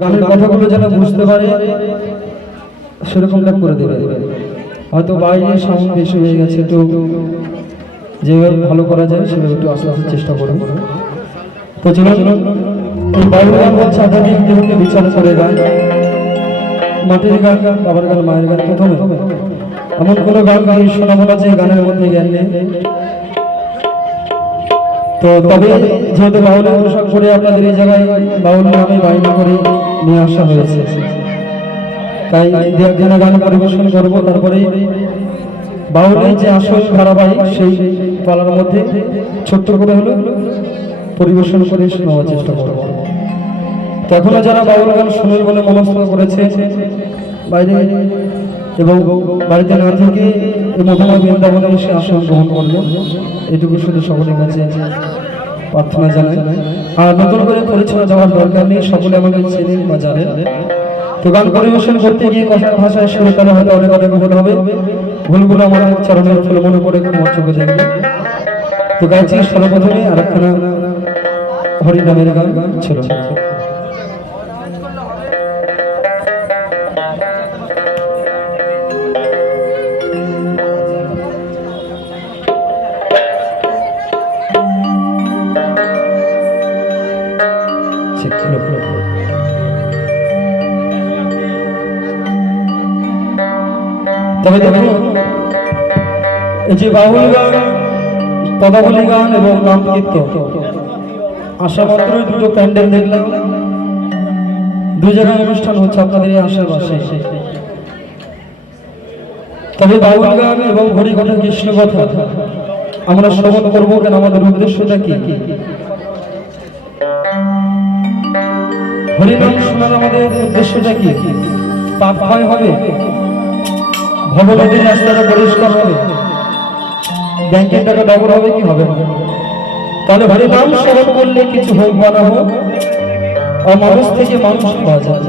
গানের কথাগুলো যেন বুঝতে পারে সেরকমটা করে দেবে। হয়তো বাইরে সাউন্ড বেশি হয়ে গেছে, তো যেভাবে ভালো করা যায় সেভাবে একটু আস্তে আস্তে চেষ্টা করুন। তো চলুন, এই বাউল গান হচ্ছে আধ্যাত্মিক দেহকে বিচার করে গান, মাটির গান, বাবার গান, মায়ের গান। প্রথমে এমন কোনো গান গাই শোনাবো না যে গানের মধ্যে জ্ঞান নেই। তো তবে যেহেতু বাউলের পোশাক পরে আপনাদের এই জায়গায় বাউল নামে বায়না করে নিয়ে আসা হয়েছে, তাই একখানা গান পরিবেশন করবো। তারপরে বাউলের যে আসল ধারাবাহিক সেই পালার মধ্যে ছোট্ট করে হলো পরিবেশন করে শোনাবার চেষ্টা করবো। তো এখনো যারা বাউল গান শুনবে বলে মনস্থ করেছে বাইরে এবং বাড়িতে না থেকে এই মধুময় বৃন্দাবনে এসে আসন গ্রহণ করলো, এটুকু শুধু সকলের কাছে প্রার্থনা জানাই। আর নতুন করে পরিচয় যাওয়ার দরকার নেই, সকলে আমাকে চেনেন বা জানেন। তো গান পরিবেশন করতে গিয়ে কথার ভাষায় শুরু করা হয়তো অনেক অনেক ভুল হবে, ভুলগুলো আমার চরণের ফুল মনে করে আমার চোখে দেখবে। তো গাইছি সর্বপ্রথমে আর একখানা হরিনামের গান ছিল। তবে দেখুন, এই যে বাউল গান, পদাবলী গান এবং নাম কীর্তন, আসা মাত্রই দুটো প্যান্ডেল দেখলাম, দুই জায়গায় অনুষ্ঠান হচ্ছে আপনাদের এই আশেপাশে। তবে বাউল গান এবং হরি কথা, কৃষ্ণ কথা আমরা শ্রবণ করবো কেন? আমাদের উদ্দেশ্যটা কি? হরিনাম শোনার আমাদের উদ্দেশ্যটা কি? পাপ ক্ষয় হবে, ভগবতীর রাস্তাটা পরিষ্কার হবে, ব্যাংকের টাকা ডবল হবে কি হবে না? তাহলে হরিনাম শ্রবণ করলে কিছু হোক বা না হোক, মানুষ থেকে মানুষ পাওয়া যায়।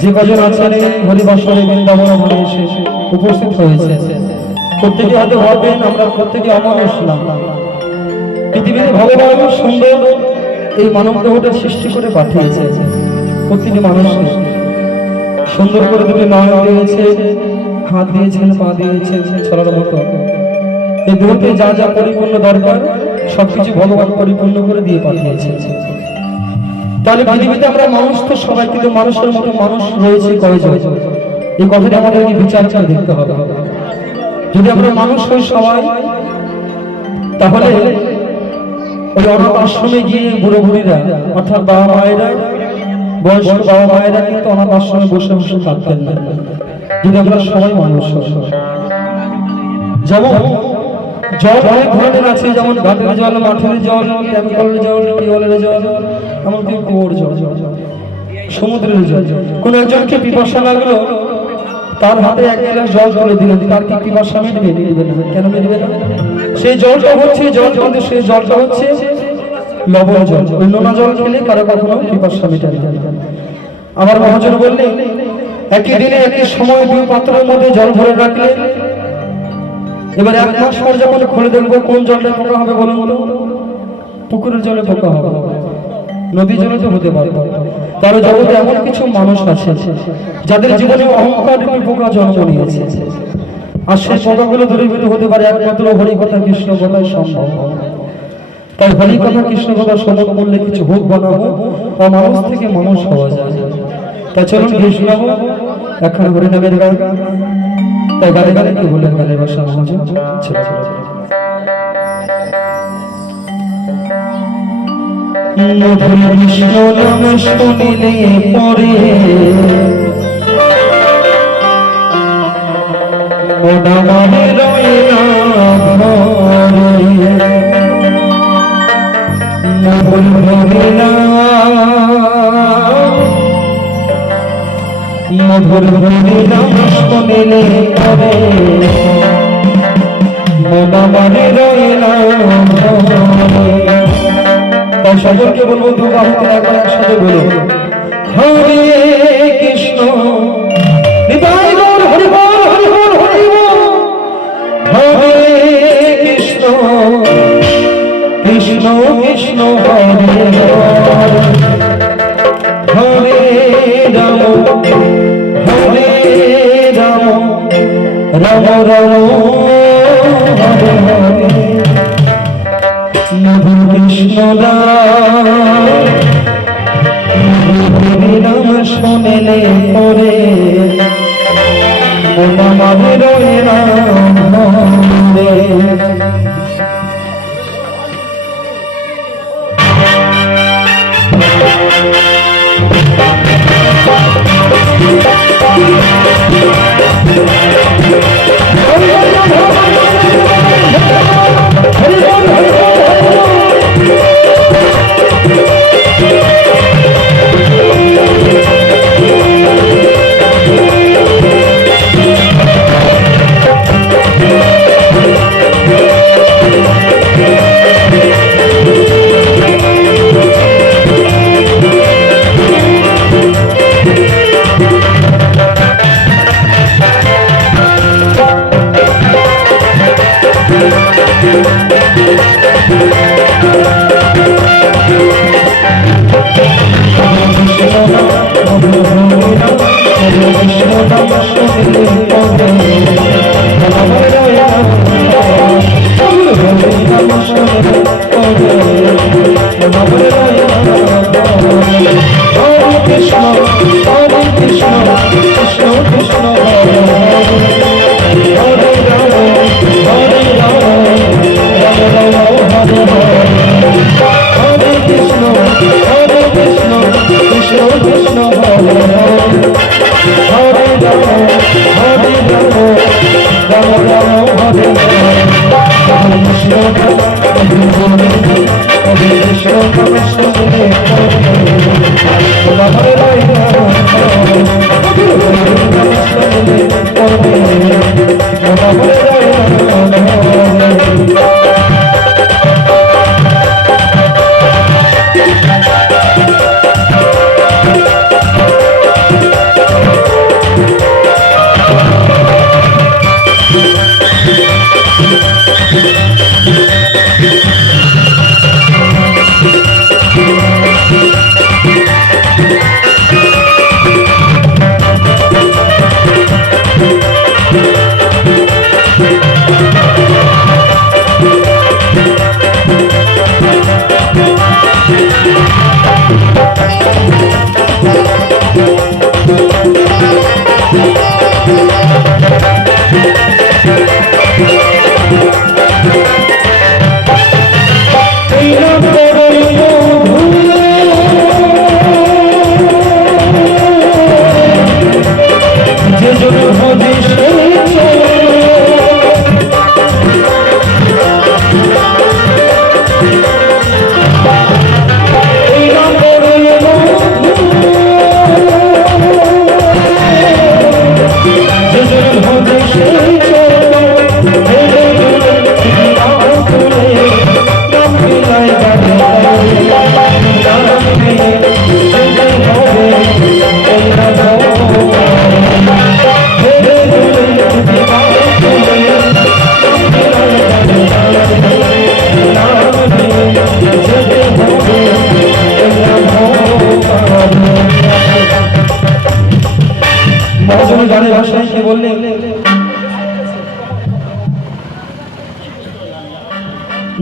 যে কজন আছেন হরিবাসরে বৃন্দাবন মনে এসে উপস্থিত হয়েছে, প্রত্যেকে হয়তো ভাববেন আমরা প্রত্যেকে অমানুষ না। পৃথিবীতে ভগবান সুন্দর এই মানব দেহটা সৃষ্টি করে পাঠিয়েছে, প্রতিটি মানুষকে সুন্দর করে দুটো নয়ন দিয়েছে, হাত দিয়েছেন, পা দিয়েছেন চলার মতো। এই দেহকে যা যা পরিপূর্ণ দরকার সবকিছু ভগবান পরিপূর্ণ করে দিয়ে পাঠিয়েছে। তাহলে পৃথিবীতে আমরা মানুষ তো সবাই, কিন্তু মানুষের মতো মানুষ রয়েছে কয়জন? এই কথাটা আমাদেরকে বিচার করে দেখতে হবে। যদি আমরা মানুষ হই সবাই, তাহলে ওই অনাথ আশ্রমে গিয়ে বুড়ো বুড়িরা অর্থাৎ বাবা মায়েরা, বয়স্ক বাবা মায়েরা কিন্তু অনাথ আশ্রমে বসে বসে থাকতেন না, যদি আমরা সবাই মানুষ হই। যেমন জল অনেক ধরনের আছে, যেমন ঘাটের জল, মাঠের জল, ট্যাঙ্কলের জল, টিউবওয়েলের জল, এমনকি কুয়োর জল, সমুদ্রের জল। কোন একজনকে পিপাসা লাগলো, তার হাতে এক গ্লাস জল তুলে দিলেন, তার কি পিপাসা মিটবে? মিটবে না। কেন মিটবে না? সেই জলটা হচ্ছে জল, কিন্তু সেই জলটা হচ্ছে লবণ জল। ওই নোনা জল খেলে কারো কখনো পিপাসা মিটে না। আমার মহাজন বললেন, একই দিনে একই সময় দুই পাত্রের মধ্যে জল ভরে রাখলে, এবার এক মাস পর যখন খুলে দেখবো কোন জলটা পোকা হবে বলুন তো? পুকুরের জলে পোকা হবে, নদী জলে তো হতে পারে। কারো জগতে এমন কিছু মানুষ আছে যাদের জীবনে অহংকার রূপী পোকা জন্ম নিয়েছে, আর সেই পোকাগুলো দূরীভূত হতে পারে একমাত্র হরি কথা কৃষ্ণ কথায় সম্ভব। তাই হরি কথা কৃষ্ণ কথা শ্রবণ করলে কিছু হোক বা না হোক, মানুষ থেকে মানুষ হওয়া যায়। তাই চলুন গিয়ে শোনাবো একখানা হরিনামের গান। তাই গানে গানে কি বললেন গানের ভাষা মহাজন ছিল। মধুর কৃষ্ণ নাম শুনিলে পরে মোনা মনে রয় না ভরে, মধুর হরিনাম শুনিলে পরে মোনা মনে রয় না ভরে। তাই সকলকে বলবো দু বাহুতে একবার একসাথে বলো, হরে কৃষ্ণ নিতাই গৌর হরি বল, হরি বল, হরি বল। হরে কৃষ্ণ কৃষ্ণ কৃষ্ণ হরে হরে রাম হরে রাম রাম রাম হরে হরে মধুর কৃষ্ণ হরে রাম শুনলে পরে মন আমাদের রাম হরে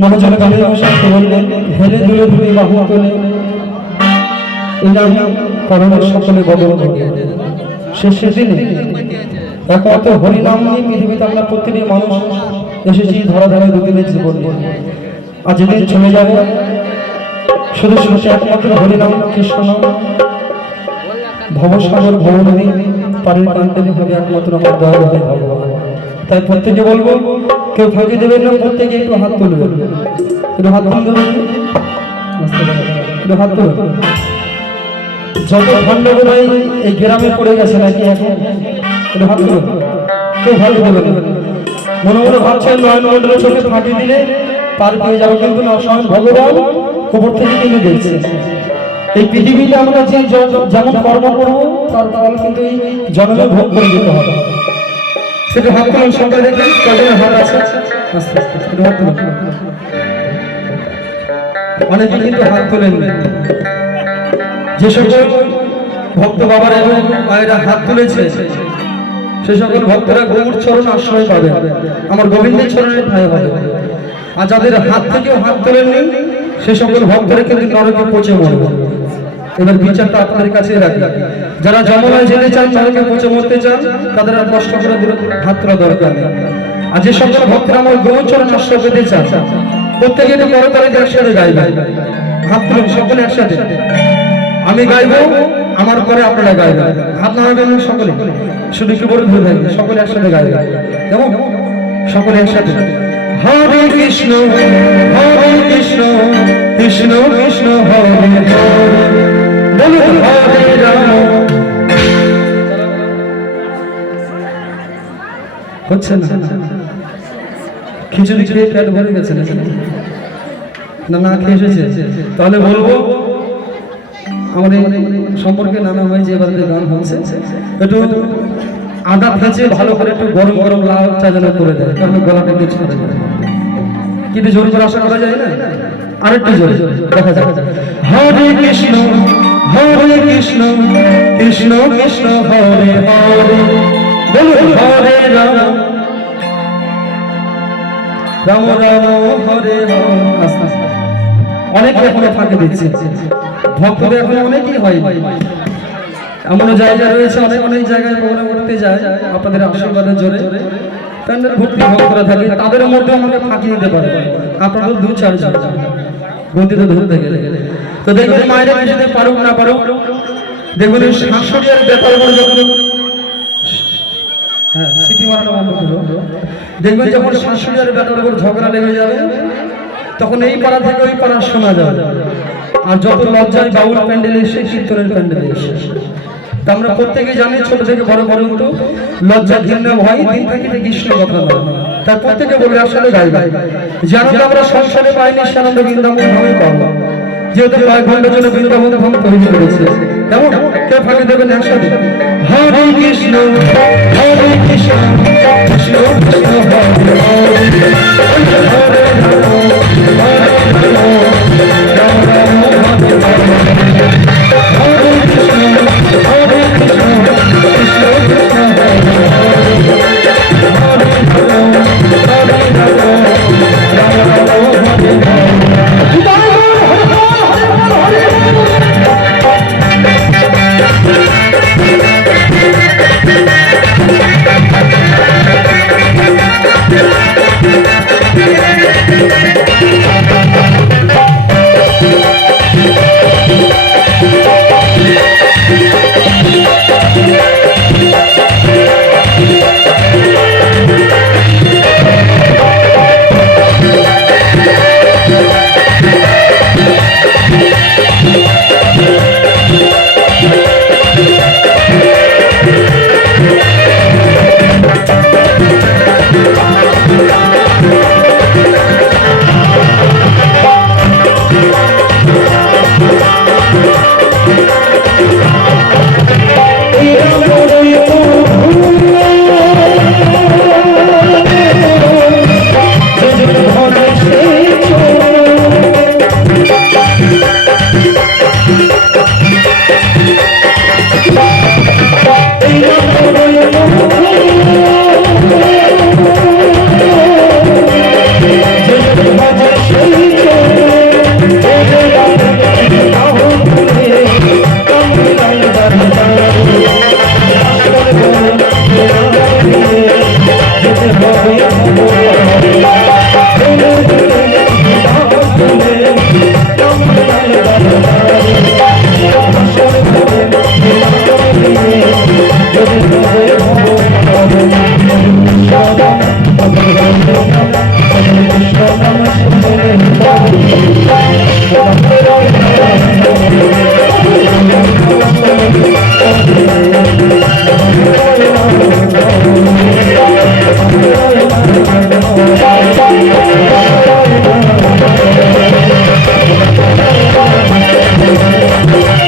মহাজন গানের ভাষায় বললেন হেলে দুলে দুলে বাহু তোলে ইনামি করণের সকলে বদল করে শেষে দিনে একমাত্র হরিনাম নিয়ে পৃথিবীতে আমরা প্রত্যেকটি মানুষ এসেছি ধরাধামে দুদিনের জীবন নিয়ে আজ যেদিন চলে যাবে শুধু শুধু একমাত্র হরিনাম কৃষ্ণ নাম ভবসাগর ভবনদী পারের কান্ডে হবে একমাত্র আমার দয়াল হবে ভগবান। তাই প্রত্যেকে বলবো কেউ ফাঁকি দেবেন না, প্রত্যেকে একটু হাত তুলবেন, একটু হাত তুলবেন, একটু হাত তুলবেন। যত খণ্ডগুলাই এই গ্রামে পড়ে গেছে নাকি এখন একটু হাত তুলবেন, কেউ ফাঁকি দেবেন না। মনে মনে ভাবছেন নয়ন মন্ডলের চোখে ফাঁকি দিলে পার পেয়ে যাবো, কিন্তু না, স্বয়ং ভগবান খবর থেকে কিন্তু দেখছে এই পৃথিবীতে আমরা যে যেমন কর্ম করবো তার ফল কিন্তু এই জন্মে ভোগ করে দিতে হবে। সেটা হাত তুলুন, সঙ্গে দেখবেন কজনের হাত আছে, আস্তে আস্তে একটু হাত তুলুন। অনেকে কিন্তু হাত তোলেন, যে সকল ভক্ত বাবার এবং মায়েরা হাত তুলেছে, সে সকল ভক্তরা গৌর চরণ আশ্রয় পাবে, আমার গোবিন্দের চরণে ঠাঁই হবে। আর যাদের হাত থেকেও হাত তোলেননি সে সকল ভক্তরা কিন্তু নরকে পচে মরবে। এবার বিচারটা আপনাদের কাছে রাখি, যারা যমুনায় যেতে চান, নরকে পচে মরতে চান, তাদের আর কষ্ট করে হাত তোলা দরকার নেই। আর যে সকল ভক্তরা আমার গৌর চরণ আশ্রয় পেতে চান, প্রত্যেকে একটু বড় তারিখে একসাথে গাইবে, হাত তুলুন সকলে একসাথে। আমি গাইবো, আমার পরে আপনারা গাইবেন, হাত নামাবেন সকলে, শুধু একটু বলে ধরে থাকবে, সকলে একসাথে গাইবে, কেমন? সকলে একসাথে। হরে কৃষ্ণ হরে কৃষ্ণ কৃষ্ণ কৃষ্ণ হরে হরে, বলুন হরে রাম। হচ্ছে না? খিচুড়ি খেয়ে পেট ভরে গেছে না? না খেয়ে এসেছে? তাহলে বলবো আমাদের সম্পর্কে নানা হয় যে এবার গান হচ্ছে, একটু আদা ভেজে ভালো করে একটু গরম গরম লাল চা যেন করে দেয়, কারণ গলাটা একটু ছাড়ে যায়, কিন্তু জোর করে আশা করা যায় না, আরেকটু জোরে দেখা যায়। হরে কৃষ্ণ কৃষ্ণ কৃষ্ণ হরে হরে, বলুন হরে রাম রাম রাম হরে রাম। অনেকে এখনো ফাঁকে দিচ্ছে, ভক্তদের এখন অনেকই হয়, এমন জায়গা রয়েছে, অনেক অনেক জায়গায় প্রোগ্রাম করতে যায়, আপনাদের আশীর্বাদের জোরে প্যান্ডেল ভর্তি ভক্তরা থাকে, তাদের মধ্যে আমাকে ফাঁকি দিতে পারে, আপনারা দু চার জন গতিতে ধরতে গেলে। তো দেখুন মায়েরা কিছুতে পারুক না পারুক, দেখুন শাশুড়িয়ার ব্যাপার যখন সিটি মারানো বন্ধ করলো, দেখবেন যখন শাশুড়িয়ার ব্যাপার উপর ঝগড়া লেগে যাবে, তখন এই পাড়া থেকে ওই পাড়া শোনা যাবে। আর যত লজ্জায় বাউল প্যান্ডেলে এসে, কীর্তনের প্যান্ডেলে এসে, তা আমরা প্রত্যেকেই জানি, ছোট থেকে বড় পর্যন্ত লজ্জা ঘৃণা ভয় দিন থেকে কৃষ্ণ কথা নয়, তার প্রত্যেকে বলে আসলে গাইবে, যে আনন্দ আমরা সংসারে পাইনি সে আনন্দ বৃন্দাবন ধামে পাবো, যেহেতু কয়েক ঘন্টার জন্য বৃন্দাবন ধাম তৈরি করেছে। কেমন? কেউ ফাঁকে দেবেন একসাথে। হরে কৃষ্ণ কৃষ্ণ কৃষ্ণ হরে হরে, হরে রাম রাম রাম হরে হরে, হরে কৃষ্ণ কৃষ্ণ কৃষ্ণ হরে হরে, হরে রাম রাম হরে হরে।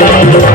Thank you.